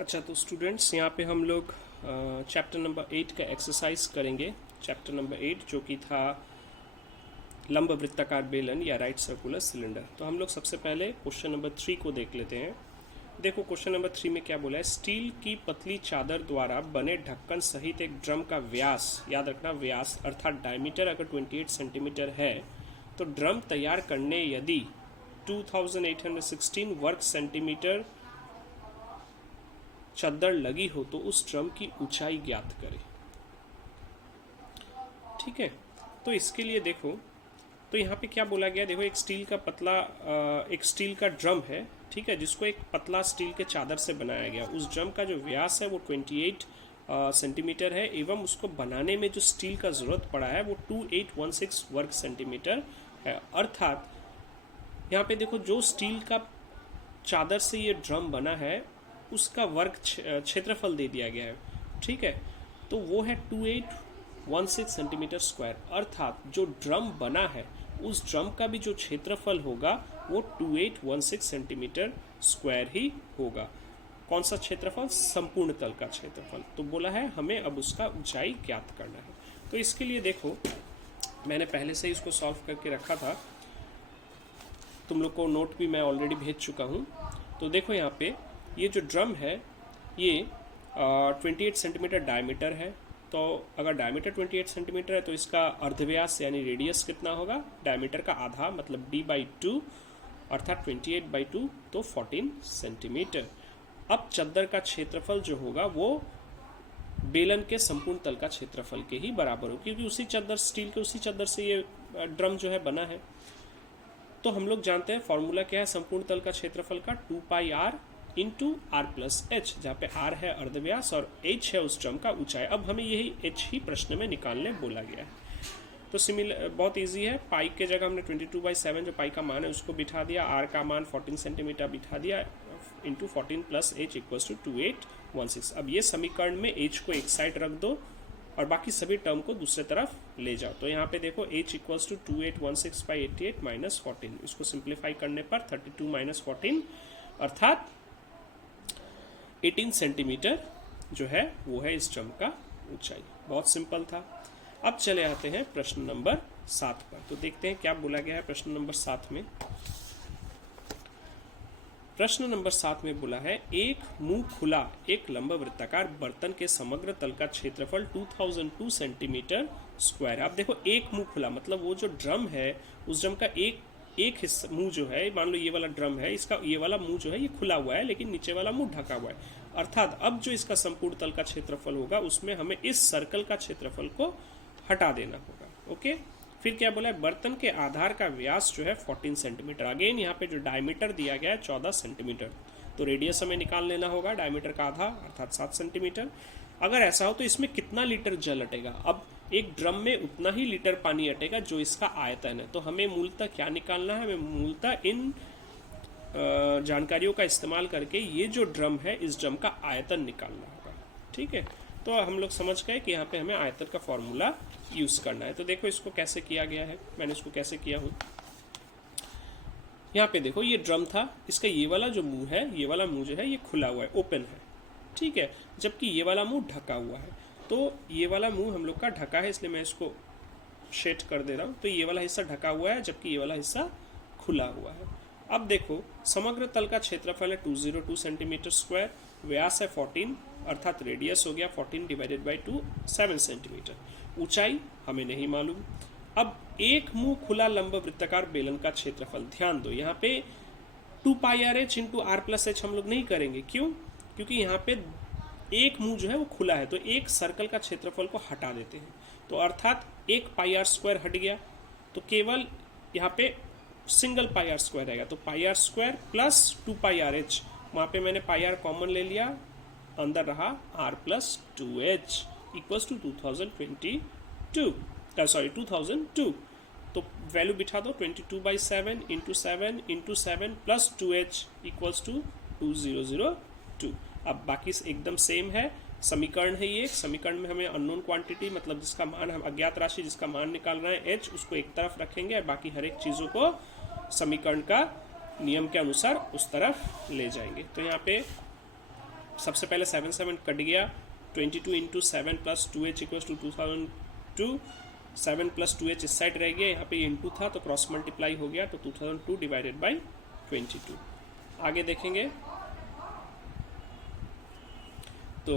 अच्छा, तो स्टूडेंट्स यहाँ पे हम लोग चैप्टर नंबर 8 का एक्सरसाइज करेंगे। चैप्टर नंबर 8 जो कि था लंब वृत्ताकार बेलन या राइट सर्कुलर सिलेंडर। तो हम लोग सबसे पहले क्वेश्चन नंबर 3 को देख लेते हैं। देखो क्वेश्चन नंबर 3 में क्या बोला है, स्टील की पतली चादर द्वारा बने ढक्कन सहित एक ड्रम का व्यास, याद रखना व्यास अर्थात डायमीटर अगर 28 सेंटीमीटर है तो ड्रम तैयार करने यदि 2816 वर्ग सेंटीमीटर चद्दर लगी हो तो उस ड्रम की ऊंचाई ज्ञात करें। ठीक है, तो इसके लिए देखो, तो यहाँ पे क्या बोला गया, देखो एक स्टील का पतला एक स्टील का ड्रम है, ठीक है, जिसको एक पतला स्टील के चादर से बनाया गया। उस ड्रम का जो व्यास है वो 28 सेंटीमीटर है एवं उसको बनाने में जो स्टील का ज़रूरत पड़ा है वो 2816 वर्ग सेंटीमीटर है। अर्थात यहाँ पे देखो जो स्टील का चादर से ये ड्रम बना है उसका वर्ग क्षेत्रफल दे दिया गया है, ठीक है, तो वो है 2816 सेंटीमीटर स्क्वायर। अर्थात जो ड्रम बना है उस ड्रम का भी जो क्षेत्रफल होगा वो 2816 सेंटीमीटर स्क्वायर ही होगा। कौन सा क्षेत्रफल? संपूर्ण तल का क्षेत्रफल। तो बोला है हमें अब उसका ऊंचाई ज्ञात करना है। तो इसके लिए देखो मैंने पहले से ही इसको सॉल्व करके रखा था, तुम लोग को नोट भी मैं ऑलरेडी भेज चुका हूँ। तो देखो यहाँ पे ये जो ड्रम है ये 28 सेंटीमीटर डायमीटर है। तो अगर डायमीटर 28 सेंटीमीटर है तो इसका अर्धव्यास यानी रेडियस कितना होगा? डायमीटर का आधा मतलब d/2 अर्थात 28/2 तो 14 सेंटीमीटर। अब चद्दर का क्षेत्रफल जो होगा वो बेलन के संपूर्ण तल का क्षेत्रफल के ही बराबर हो, क्योंकि उसी चद्दर स्टील के उसी चद्दर से ये ड्रम जो है बना है। तो हम लोग जानते हैं फॉर्मूला क्या है संपूर्ण तल का क्षेत्रफल का, 2πr into are plus H, जहाँ पे आर है अर्धव्यास और एच है उस ड्रम का ऊंचाई। अब हमें यही एच ही प्रश्न में निकालने बोला गया है। तो सिमिलर बहुत इजी है, पाई के जगह हमने 22/7 जो पाई का मान है उसको बिठा दिया, आर का मान 14 सेंटीमीटर बिठा दिया, into 14 plus H equals to 2816। अब ये समीकरण में एच को एक साइड रख दो और बाकी सभी टर्म को दूसरे तरफ ले जाओ। तो यहाँ पे देखो h इक्वल्स टू 2816/88 माइनस 14, इसको सिंप्लीफाई करने पर 32 माइनस 14 अर्थात 18 सेंटीमीटर जो है वो है इस ड्रम का ऊंचाई। बहुत सिंपल था। अब चले आते हैं प्रश्न नंबर 7 पर। तो देखते हैं क्या बोला गया है प्रश्न नंबर 7 में। प्रश्न नंबर 7 में बोला है एक मुंह खुला एक लंब वृत्ताकार बर्तन के समग्र तल का क्षेत्रफल 2002 सेंटीमीटर स्क्वायर। अब देखो एक मुंह खुला मतलब वो जो ड्रम है उस ड्रम का एक हिस्सा मुंह जो है, मान लो ये वाला ड्रम है, इसका ये वाला मुंह जो है ये खुला हुआ है लेकिन नीचे वाला मुंह ढका हुआ है। अर्थात अब जो इसका संपूर्ण तल का क्षेत्रफल होगा उसमें हमें इस सर्कल का क्षेत्रफल को हटा देना होगा। ओके, फिर क्या बोला है, बर्तन के आधार का व्यास जो है 14 सेंटीमीटर। अगेन यहाँ पे जो डायमीटर दिया गया है 14 सेंटीमीटर, तो रेडियस हमें निकाल लेना होगा, डायमीटर का आधा अर्थात 7 सेंटीमीटर। अगर ऐसा हो तो इसमें कितना लीटर जल अटेगा? अब एक ड्रम में उतना ही लीटर पानी अटेगा जो इसका आयतन है। तो हमें मूलतः क्या निकालना है? हमें मूलतः इन जानकारियों का इस्तेमाल करके ये जो ड्रम है इस ड्रम का आयतन निकालना होगा। ठीक है, तो हम लोग समझ गए कि यहाँ पे हमें आयतन का फॉर्मूला यूज करना है। तो देखो इसको कैसे किया गया है, मैंने इसको कैसे किया हूँ। यहाँ पे देखो ये ड्रम था, इसका ये वाला जो मुंह है, ये वाला मुंह जो है ये खुला हुआ है, ओपन है, ठीक है, जबकि ये वाला मुंह ढका हुआ है। तो ये वाला मुंह हम लोग का ढका है इसलिए मैं इसको शेड कर दे रहा हूँ। तो ये वाला हिस्सा ढका हुआ है जबकि ये वाला हिस्सा खुला हुआ है। अब देखो समग्र तल का क्षेत्रफल है 202 सेंटीमीटर स्क्वायर, व्यास है 14 अर्थात रेडियस हो गया 14 डिवाइडेड बाई 2 7 सेंटीमीटर, ऊंचाई हमें नहीं मालूम। अब एक मुंह खुला लंब वृत्ताकार बेलन का क्षेत्रफल, ध्यान दो यहाँ पे 2πrh into are plus H हम लोग नहीं करेंगे। क्यों? क्योंकि यहाँ पे एक मुंह जो है वो खुला है, तो एक सर्कल का क्षेत्रफल को हटा देते हैं। तो अर्थात एक πr² हट गया तो केवल यहाँ पे सिंगल πr² रहेगा। तो πr² प्लस 2πrh, वहाँ पे मैंने πr कॉमन ले लिया, अंदर रहा r plus 2h equals to 2002। तो वैल्यू बिठा दो 22/7 into 7 plus 2h equals to 2002। अब बाकी एकदम सेम है, समीकरण है ये। समीकरण में हमें अननोन क्वांटिटी मतलब जिसका मान, हम अज्ञात राशि जिसका मान निकालना है h, उसको एक तरफ रखेंगे और बाकी हर एक चीज़ों को समीकरण का नियम के अनुसार उस तरफ ले जाएंगे। तो यहाँ पे सबसे पहले 7 7 कट गया, 22 into 7 plus 2h equals to 2002, 7 plus 2h इस साइड रह गया, यहाँ पे इंटू था तो क्रॉस मल्टीप्लाई हो गया, तो 2002 डिवाइडेड बाई 22। आगे देखेंगे तो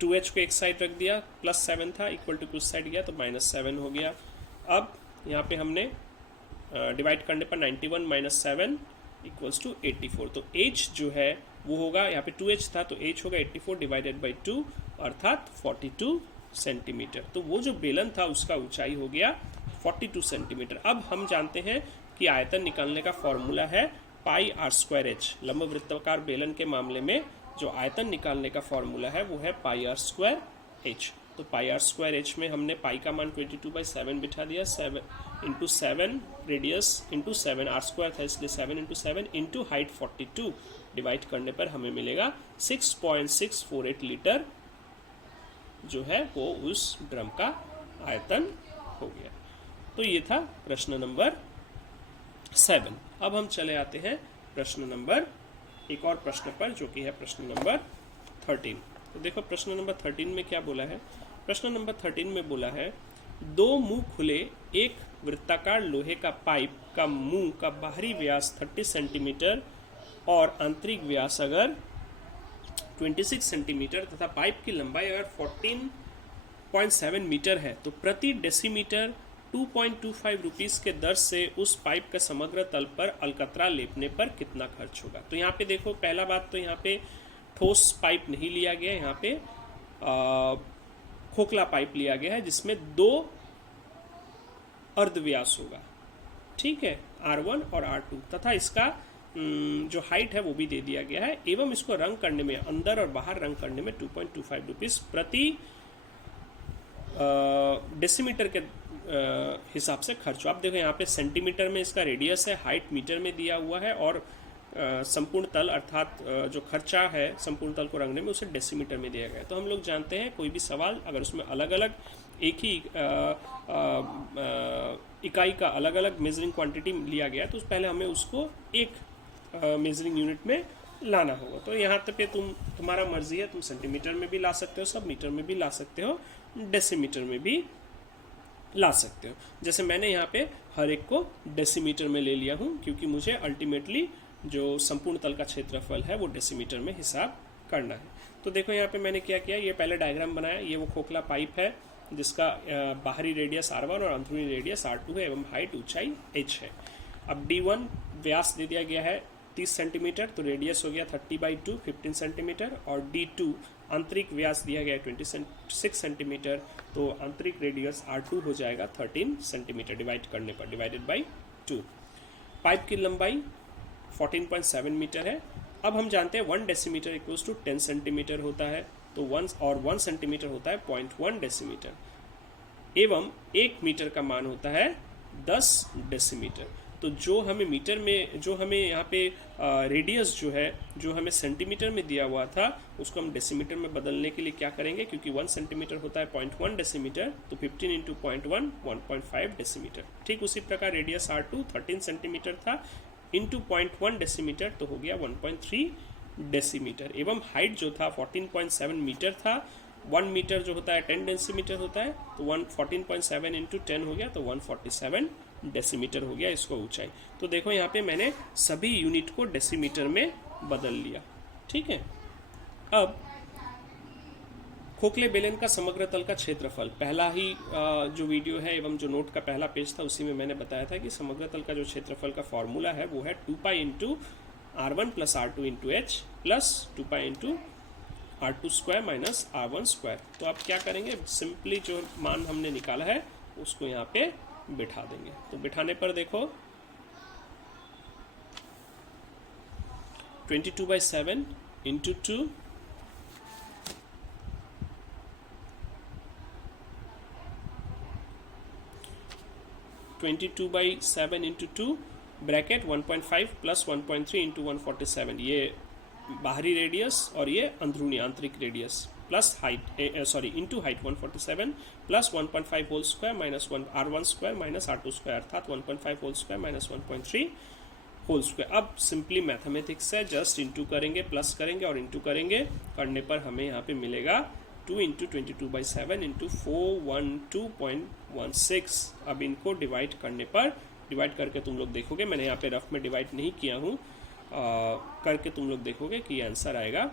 2h को एक साइड रख दिया, प्लस 7 था, इक्वल टू कुछ साइड गया तो -7 हो गया। अब यहाँ पे हमने डिवाइड करने पर 91 माइनस 7 इक्वल्स टू 84, तो h जो है वो होगा, यहाँ पे 2h था तो h होगा 84 डिवाइडेड बाई 2 अर्थात 42 सेंटीमीटर। तो वो जो बेलन था उसका ऊंचाई हो गया 42 सेंटीमीटर। अब हम जानते हैं कि आयतन निकालने का फॉर्मूला है पाई आर स्क्वायर एच। लंब वृत्ताकार बेलन के मामले में जो आयतन निकालने का फॉर्मूला है वो है पाई आर स्क्वायर एच। तो पाई आर स्क्वायर एच में हमने पाई का मान 22/7 बिठा दिया, 7 into 7 radius into 7, R square था इसलिए 7 इंटू 7 इंटू हाइट 42 डिवाइड करने पर हमें मिलेगा 6.648 लीटर जो है वो उस ड्रम का आयतन हो गया। तो ये था प्रश्न नंबर 7। अब हम चले आते हैं प्रश्न नंबर एक और प्रश्न पर जो कि है प्रश्न नंबर 13। तो देखो प्रश्न नंबर 13 में क्या बोला है। प्रश्न नंबर 13 में बोला है दो मुंह खुले एक वृत्ताकार लोहे का पाइप का मुंह का बाहरी व्यास 30 सेंटीमीटर और आंतरिक व्यास अगर 26 सेंटीमीटर तथा पाइप की लंबाई अगर 14.7 मीटर है तो प्रति डेसीमीटर 2.25 रुपीस के दर से उस पाइप का समग्र तल पर अलकतरा लेपने पर कितना खर्च होगा। तो यहाँ पे देखो पहला बात तो यहाँ पे ठोस पाइप नहीं लिया गया, यहाँ पे खोखला पाइप लिया गया है जिसमें 2 अर्धव्यास होगा, ठीक है, R1 और R2 तथा इसका जो हाइट है वो भी दे दिया गया है एवं इसको रंग करने में अंदर और बाहर रंग करने में 2.25 रुपीस प्रति डेसीमीटर के हिसाब से खर्च हो। आप देखो यहाँ पे सेंटीमीटर में इसका रेडियस है, हाइट मीटर में दिया हुआ है और संपूर्ण तल अर्थात जो खर्चा है संपूर्ण तल को रंगने में उसे डेसीमीटर में दिया गया है। तो हम लोग जानते हैं कोई भी सवाल अगर उसमें अलग अलग एक ही इकाई का अलग अलग मेजरिंग क्वांटिटी लिया गया तो पहले हमें उसको एक मेजरिंग यूनिट में लाना होगा। तो यहाँ पे तुम्हारा मर्जी है, तुम सेंटीमीटर में भी ला सकते हो, सब मीटर में भी ला सकते हो, डेसीमीटर में भी ला सकते हो। जैसे मैंने यहाँ पे हर एक को डेसीमीटर में ले लिया हूँ क्योंकि मुझे अल्टीमेटली जो संपूर्ण तल का क्षेत्रफल है वो डेसीमीटर में हिसाब करना है। तो देखो यहाँ पे मैंने क्या किया, ये पहले डायग्राम बनाया, ये वो खोखला पाइप है जिसका बाहरी रेडियस R1 और अंदरूनी रेडियस R2 है एवं हाइट ऊंचाई h है। अब D1 व्यास दे दिया गया है 30 सेंटीमीटर तो रेडियस हो गया 30/2 15 सेंटीमीटर और D2 आंतरिक व्यास दिया गया 26 सेंटीमीटर तो आंतरिक रेडियस R2 हो जाएगा 13 सेंटीमीटर डिवाइड करने पर डिवाइडेड बाई 2। पाइप की लंबाई 14.7 मीटर है। अब हम जानते हैं 1 डेसीमीटर इक्वल्स टू 10 सेंटीमीटर होता है तो 1 सेंटीमीटर होता है 0.1 डेसीमीटर एवं 1 मीटर का मान होता है 10 डेसीमीटर। तो जो हमें मीटर में जो हमें यहाँ पे रेडियस जो है जो हमें सेंटीमीटर में दिया हुआ था उसको हम डेसीमीटर में बदलने के लिए क्या करेंगे, क्योंकि 1 सेंटीमीटर होता है 0.1 डेसीमीटर तो 15 इंटू 0.1 1.5 डेसीमीटर। ठीक उसी प्रकार रेडियस R2 13 सेंटीमीटर था इंटू 0.1 डेसीमीटर तो हो गया 1.3 डेसीमीटर एवं हाइट जो था 14.7 मीटर था, 1 मीटर जो होता है 10 डेसीमीटर होता है तो 14.7 इंटू 10 हो गया तो 147 डेसीमीटर हो गया इसको ऊंचाई। तो देखो यहाँ पे मैंने सभी यूनिट को डेसीमीटर में बदल लिया, ठीक है। अब खोखले बेलन का समग्र तल का क्षेत्रफल, पहला ही जो वीडियो है एवं जो नोट का पहला पेज था उसी में मैंने बताया था कि समग्र तल का जो क्षेत्रफल का फॉर्मूला है वो है 2π into R1 plus R2 into H plus 2π into R2 square minus R1 square. तो आप क्या करेंगे, सिंपली जो मान हमने निकाला है उसको यहाँ पे बिठा देंगे। तो बिठाने पर देखो 22/7 into 2 22/7 into 2 bracket 1.5 plus 1.3 into 147, ये बाहरी रेडियस और ये अंदरूनी आंतरिक radius plus height sorry into height 147 plus 1.5 whole square minus 1 R1 square minus R2 square अर्थात 1.5 whole square minus 1.3 whole square. अब सिंपली मैथमेटिक्स है, जस्ट इंटू करेंगे, प्लस करेंगे और इंटू करेंगे, करने पर हमें यहाँ पे मिलेगा 2 इंटू 22/7 इंटू 412.16। अब इनको डिवाइड करने पर, डिवाइड करके तुम लोग देखोगे, मैंने यहाँ पे रफ में डिवाइड नहीं किया हूँ, करके तुम लोग देखोगे कि आंसर आएगा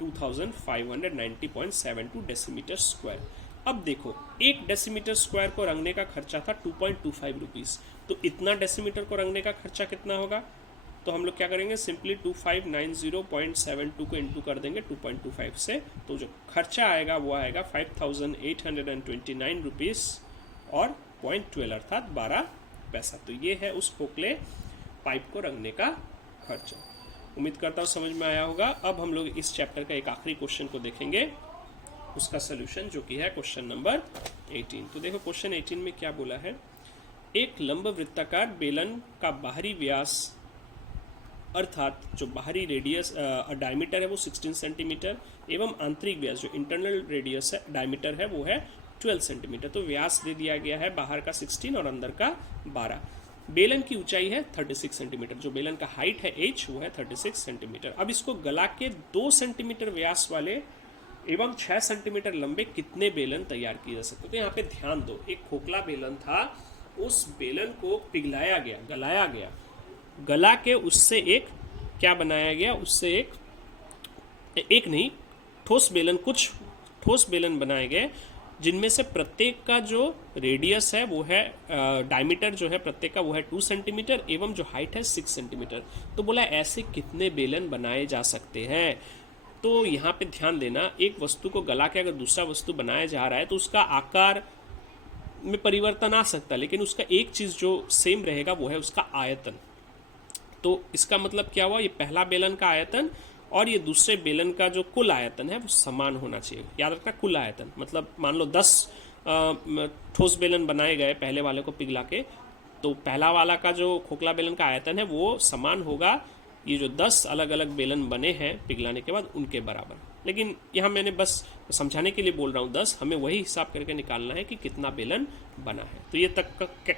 2590.72 डेसीमीटर स्क्वायर। अब देखो, एक डेसीमीटर स्क्वायर को रंगने का खर्चा था 2.25 रुपीज़, तो इतना डेसीमीटर को रंगने का खर्चा कितना होगा? तो हम लोग क्या करेंगे, सिंपली 2590.72 को इंटू कर देंगे 2.25 से, तो जो खर्चा आएगा वो आएगा 5829 रुपीज़ और 0.12 अर्थात 12 पैसा। तो ये है उस खोखले पाइप को रंगने का खर्चा। उम्मीद करता हूँ समझ में आया होगा। अब हम लोग इस चैप्टर का एक आखिरी क्वेश्चन को देखेंगे, उसका सोल्यूशन, जो कि है क्वेश्चन नंबर 18। तो देखो क्वेश्चन 18 में क्या बोला है, एक लंब वृत्ताकार बेलन का बाहरी व्यास अर्थात जो बाहरी रेडियस डायमीटर है वो 16 सेंटीमीटर एवं आंतरिक व्यास जो इंटरनल रेडियस है डायमीटर है वो है 12 सेंटीमीटर। तो व्यास दे दिया गया है बाहर का 16 और अंदर का 12। बेलन की ऊंचाई है 36 सेंटीमीटर, जो बेलन का हाइट है h वो है 36 सेंटीमीटर। अब इसको गला के 2 सेंटीमीटर व्यास वाले एवं 6 सेंटीमीटर लंबे कितने बेलन तैयार किए जा सकते हैं? तो यहाँ पे ध्यान दो, एक खोखला बेलन था, उस बेलन को पिघलाया गया, गलाया गया, गला के उससे एक क्या बनाया गया, उससे एक नहीं, ठोस बेलन, कुछ ठोस बेलन बनाए गए, जिनमें से प्रत्येक का जो रेडियस है वो है डायमीटर जो है प्रत्येक का वो है 2 सेंटीमीटर एवं जो हाइट है 6 सेंटीमीटर। तो बोला ऐसे कितने बेलन बनाए जा सकते हैं? तो यहाँ पे ध्यान देना, एक वस्तु को गला के अगर दूसरा वस्तु बनाया जा रहा है तो उसका आकार में परिवर्तन आ सकता है, लेकिन उसका एक चीज़ जो सेम रहेगा वो है उसका आयतन। तो इसका मतलब क्या हुआ, ये पहला बेलन का आयतन और ये दूसरे बेलन का जो कुल आयतन है वो समान होना चाहिए। याद रखना, कुल आयतन मतलब मान लो 10 ठोस बेलन बनाए गए पहले वाले को पिघला के, तो पहला वाला का जो खोखला बेलन का आयतन है वो समान होगा ये जो 10 अलग अलग बेलन बने हैं पिघलाने के बाद उनके बराबर। लेकिन यहाँ मैंने बस समझाने के लिए बोल रहा हूँ 10, हमें वही हिसाब करके निकालना है कि कितना बेलन बना है। तो ये तक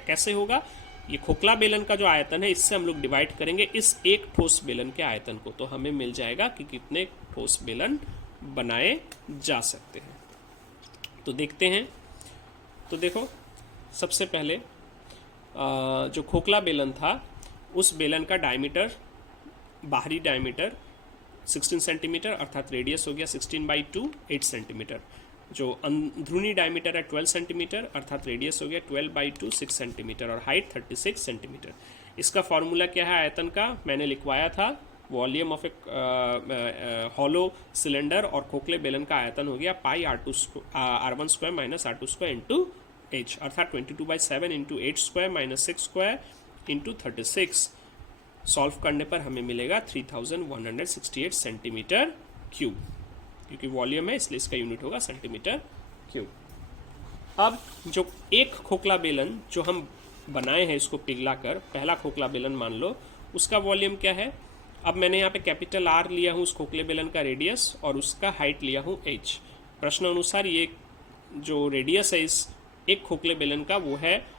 कैसे होगा, ये खोखला बेलन का जो आयतन है इससे हम लोग डिवाइड करेंगे इस एक ठोस बेलन के आयतन को, तो हमें मिल जाएगा कि कितने ठोस बेलन बनाए जा सकते हैं। तो देखते हैं। तो देखो सबसे पहले जो खोखला बेलन था उस बेलन का डायमीटर, बाहरी डायमीटर 16 सेंटीमीटर अर्थात रेडियस हो गया 16/2 8 सेंटीमीटर। जो अंदरूनी डायमीटर है 12 सेंटीमीटर अर्थात रेडियस हो गया 12/2 6 सेंटीमीटर और हाइट 36 सेंटीमीटर। इसका फॉर्मूला क्या है आयतन का, मैंने लिखवाया था, volume of A hollow cylinder और खोखले बेलन का आयतन हो गया πr1² minus r2² into h अर्थात 22/7 इंटू 8² माइनस 6² इंटू 36। सॉल्व करने पर हमें मिलेगा 3168 सेंटीमीटर क्यूब, क्योंकि वॉल्यूम है इसलिए इसका यूनिट होगा सेंटीमीटर क्यूब। अब जो एक खोखला बेलन जो हम बनाए हैं इसको पिघला कर, पहला खोखला बेलन मान लो, उसका वॉल्यूम क्या है। अब मैंने यहाँ पे कैपिटल R लिया हूँ उस खोखले बेलन का रेडियस और उसका हाइट लिया हूँ h। प्रश्न अनुसार ये जो रेडियस है इस एक खोखले बेलन का वो है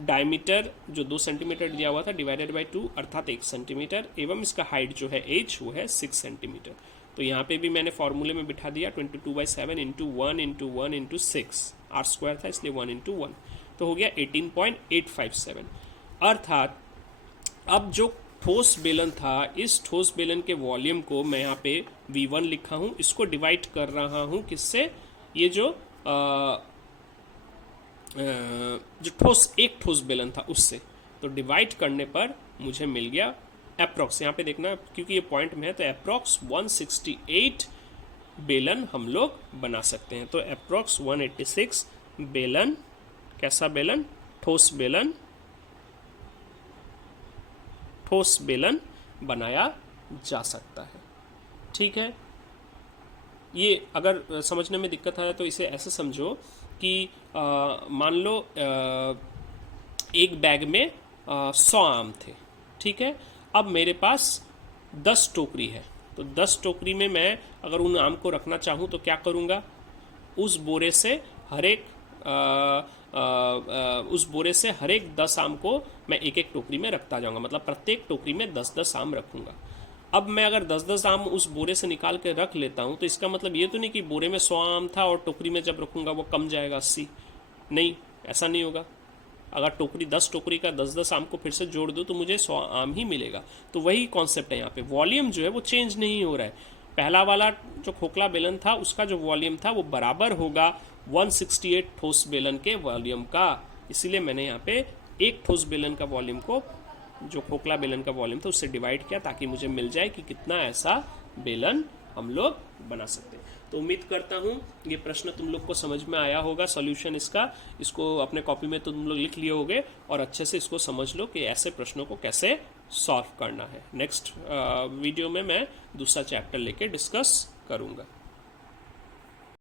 डायमीटर जो 2 सेंटीमीटर दिया हुआ था डिवाइडेड बाई 2 अर्थात 1 सेंटीमीटर एवं इसका हाइट जो है h वो है 6 सेंटीमीटर। तो यहाँ पे भी मैंने फॉर्मूले में बिठा दिया 22/7 इंटू 1 इंटू 1 इंटू 6, r² था इसलिए 1 इंटू 1, तो हो गया 18.857। अर्थात अब जो ठोस बेलन था इस ठोस बेलन के वॉल्यूम को मैं यहाँ पे V1 लिखा हूँ, इसको डिवाइड कर रहा हूँ किससे, ये जो एक ठोस बेलन था उससे, तो डिवाइड करने पर मुझे मिल गया अप्रॉक्स, यहाँ पे देखना क्योंकि ये पॉइंट में है तो अप्रॉक्स 168 बेलन हम लोग बना सकते हैं। तो अप्रॉक्स 186 बेलन, कैसा बेलन, ठोस बेलन बनाया जा सकता है। ठीक है, ये अगर समझने में दिक्कत आए तो इसे ऐसे समझो कि मान लो एक बैग में 100 आम थे, ठीक है। अब मेरे पास 10 टोकरी है, तो 10 टोकरी में मैं अगर उन आम को रखना चाहूँ तो क्या करूँगा, उस बोरे से हर एक उस बोरे से हर एक 10 आम को मैं एक एक टोकरी में रखता जाऊंगा, मतलब प्रत्येक टोकरी में 10-10 आम रखूंगा। अब मैं अगर 10-10 आम उस बोरे से निकाल के रख लेता हूँ तो इसका मतलब ये तो नहीं कि बोरे में 100 आम था और टोकरी में जब रखूंगा वो कम जाएगा 80। नहीं, ऐसा नहीं होगा। अगर टोकरी 10 टोकरी का 10-10 आम को फिर से जोड़ दो तो मुझे 100 आम ही मिलेगा। तो वही कॉन्सेप्ट है यहाँ पे, वॉल्यूम जो है वो चेंज नहीं हो रहा है। पहला वाला जो खोखला बेलन था उसका जो वॉल्यूम था वो बराबर होगा 168 ठोस बेलन के वॉल्यूम का। इसीलिए मैंने यहाँ पे एक ठोस बेलन का वॉल्यूम को जो खोखला बेलन का वॉल्यूम था उससे डिवाइड किया ताकि मुझे मिल जाए कि कितना ऐसा बेलन हम लोग बना सकते हैं। तो उम्मीद करता हूँ ये प्रश्न तुम लोग को समझ में आया होगा। सॉल्यूशन इसको अपने कॉपी में तुम लोग लिख लिए होगे और अच्छे से इसको समझ लो कि ऐसे प्रश्नों को कैसे सॉल्व करना है। नेक्स्ट वीडियो में मैं दूसरा चैप्टर लेके डिस्कस करूँगा।